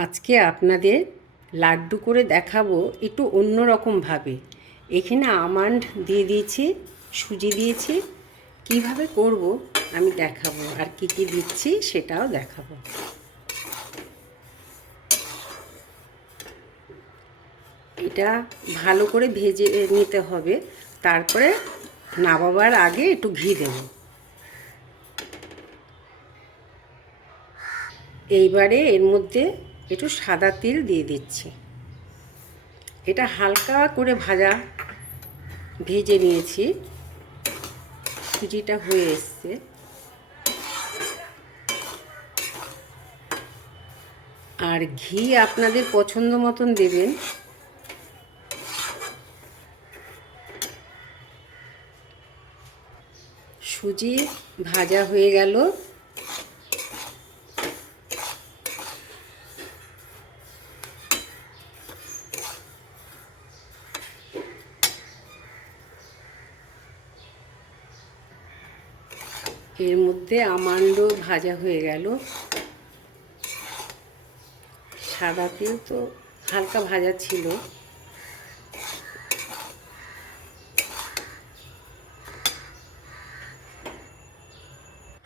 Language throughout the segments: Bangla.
আজকে আপনাদের লাড্ডু করে দেখাবো একটু অন্য রকমভাবে এখানে আমান্ড দিয়ে দিয়েছি, সুজি দিয়েছি। কীভাবে করব আমি দেখাবো আর কি কি দিচ্ছি সেটাও দেখাবো। এটা ভালো করে ভেজে নিতে হবে, তারপরে নামাবার আগে একটু ঘি দেব। এইবারে এর মধ্যে একটু সাদা তিল দিয়ে দিচ্ছি। এটা হালকা করে ভাজা ভেজে নিয়েছি। সুজিটা হয়ে এসছে। আর ঘি আপনাদের পছন্দ মতন দেবেন। সুজি ভাজা হয়ে গেল। এর মধ্যে আমান্ডও ভাজা হয়ে গেল। সাদা তেল তো হালকা ভাজা ছিল।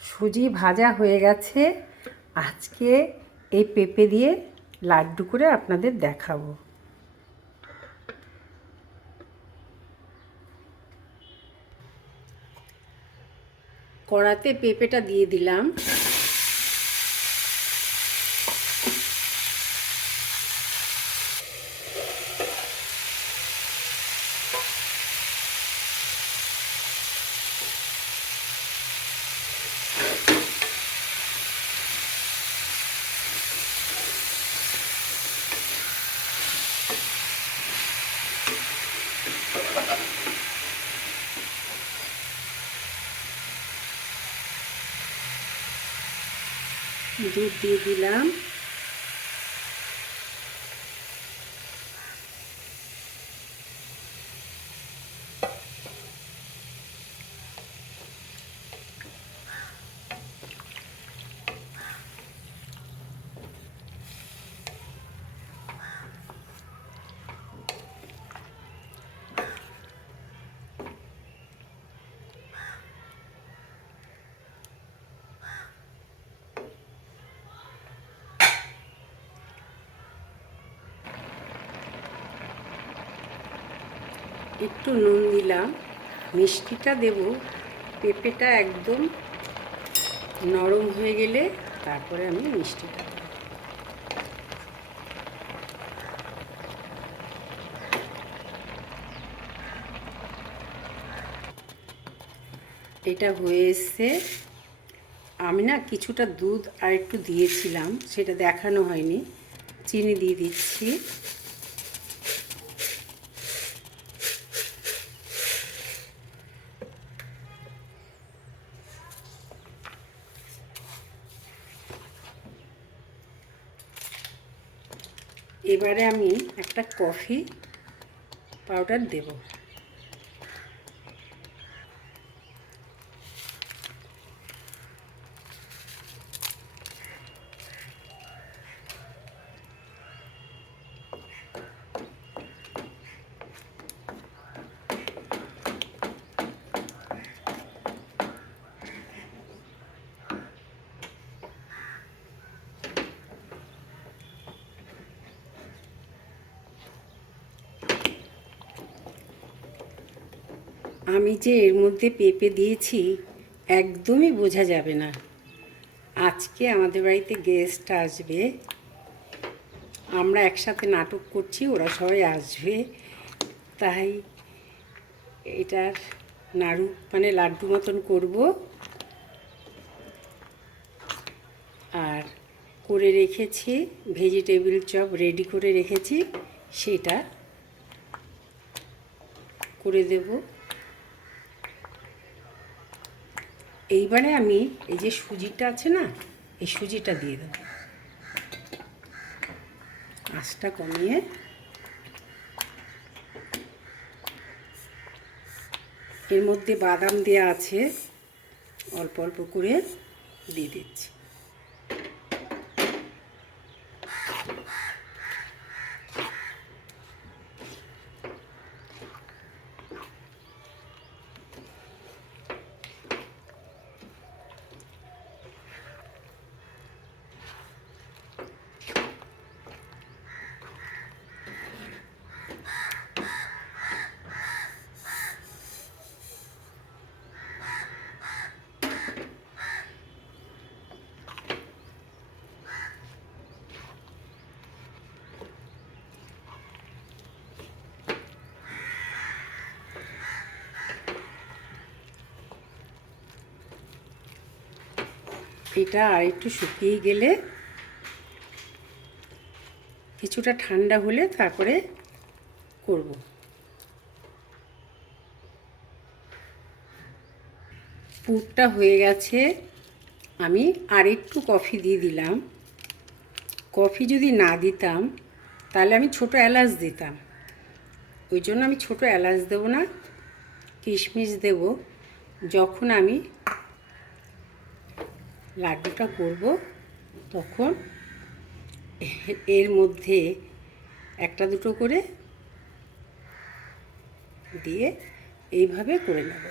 সুজি ভাজা হয়ে গেছে। আজকে এই পেঁপে দিয়ে লাড্ডু করে আপনাদের দেখাবো। কড়াতে পেঁপেটা দিয়ে দিলাম। দুধ দিয়ে দিলাম। একটু নুন দিলাম। মিষ্টিটা দেব। পেঁপেটা একদম নরম হয়ে গেলে তারপরে আমি মিষ্টিটা এটা হয়ে এসছে। আমি না কিছুটা দুধ আর একটু দিয়েছিলাম, সেটা দেখানো হয়নি। চিনি দিয়ে দিচ্ছি। এবারে আমি একটা কফি পাউডার দেব। আমি যে এর মধ্যে পেঁপে দিয়েছি, একদমই বোঝা যাবে না। আজকে আমাদের বাড়িতে গেস্ট আসবে। আমরা একসাথে নাটক করছি, ওরা সবাই আসবে। তাই এটার নাড়ু মানে লাড্ডু মতন করব। আর করে রেখেছি ভেজিটেবিল চপ রেডি করে রেখেছি, সেটা করে দেবো। এইবারে আমি এই যে সুজিটা আছে না, এই সুজিটা দিয়ে দেব। আঁচটা কমিয়ে এর মধ্যে বাদাম দেওয়া আছে, অল্প অল্প করে দিয়ে দিচ্ছি। এটা আর একটু শুকিয়ে গেলে কিছুটা ঠান্ডা হলে তারপরে করব। পুরটা হয়ে গেছে। আমি আর একটু কফি দিয়ে দিলাম। কফি যদি না দিতাম, তাহলে আমি ছোট এলাচ দিতাম। ওই জন্য আমি ছোট এলাচ দেবো না, কিশমিশ দেব। যখন আমি লাড্ডুটা করব। তখন এর মধ্যে একটা দুটো করে দিয়ে এইভাবে করে নেব।